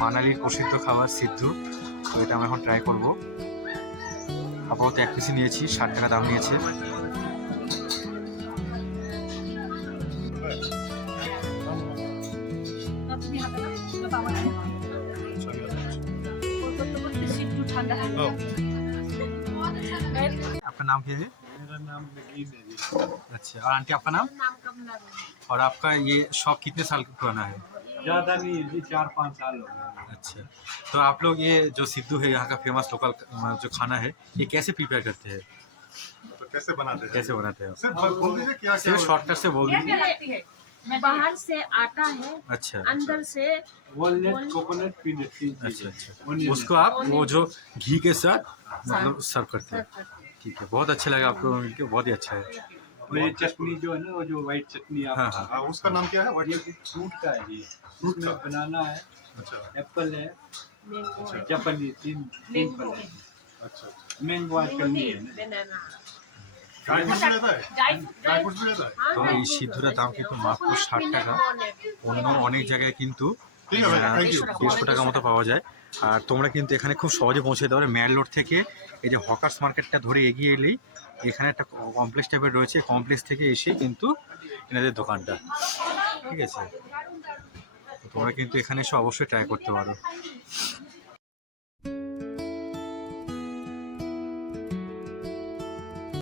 মানালির প্রসিদ্ধ খাবার সিদ্ধু। তো এটা আমরা এখন ট্রাই করবো। আপাতত এক পিসি নিয়েছি, 60 টাকা দাম নিয়েছে। आपका नाम क्या है? मेरा नाम नगीन है जी। अच्छा, और आंटी आपका नाम? और आपका ये शॉप कितने साल पुराना है? ज़्यादा नहीं है जी, 4-5 साल हो गए। अच्छा, तो आप लोग ये जो सिद्धू है यहाँ का फेमस लोकल जो खाना है, ये कैसे प्रिपेयर करते हैं? तो कैसे बनाते हैं? कैसे बनाते हैं आप? सिर्फ बोल दीजिए क्या क्या सिर्फ शॉर्टकट से बोल दीजिए। बाहर से आटा है, अच्छा अंदर से वॉलनट, कोकोनट, पीनट तीन अच्छा चीज़ें। अच्छा, Onion उसको आप वो जो घी के साथ मतलब सर्व करते हैं। ठीक है, बहुत अच्छा लगा आपको मिलके, बहुत ही अच्छा है। और ये चटनी जो है ना, वो जो व्हाइट चटनी आप हाँ, हाँ। हाँ, उसका नाम क्या है? ये फ्रूट का है जी। फ्रूट में बनाना है, अच्छा एप्पल है, मैंगो है, जापानी तीन मैंगो फल है, है। अच्छा। मैंगो आजकल नहीं है ना। बनाना। ड्राई फ्रूट भी लेता है? ड्राई फ्रूट भी लेता है? তো এই সিদ্ধুটার দাম কিন্তু মাত্র 60 টাকা। অন্য অনেক জায়গায় কিন্তু ঠিক আছে, থ্যাংক ইউ। 150 টাকা মতো পাওয়া যায়। আর তোমরা কিন্তু এখানে খুব সহজে পৌঁছে যেতে পারো। ম্যাল রোড থেকে এই যে হকার্স মার্কেটটা ধরে এগিয়ে এলেই এখানে একটা কমপ্লেক্স টাইপের রয়েছে, কমপ্লেক্স থেকে এসে কিন্তু এনাদের দোকানটা, ঠিক আছে। তো তোমরা কিন্তু এখানে এসে অবশ্যই ট্রাই করতে পারো।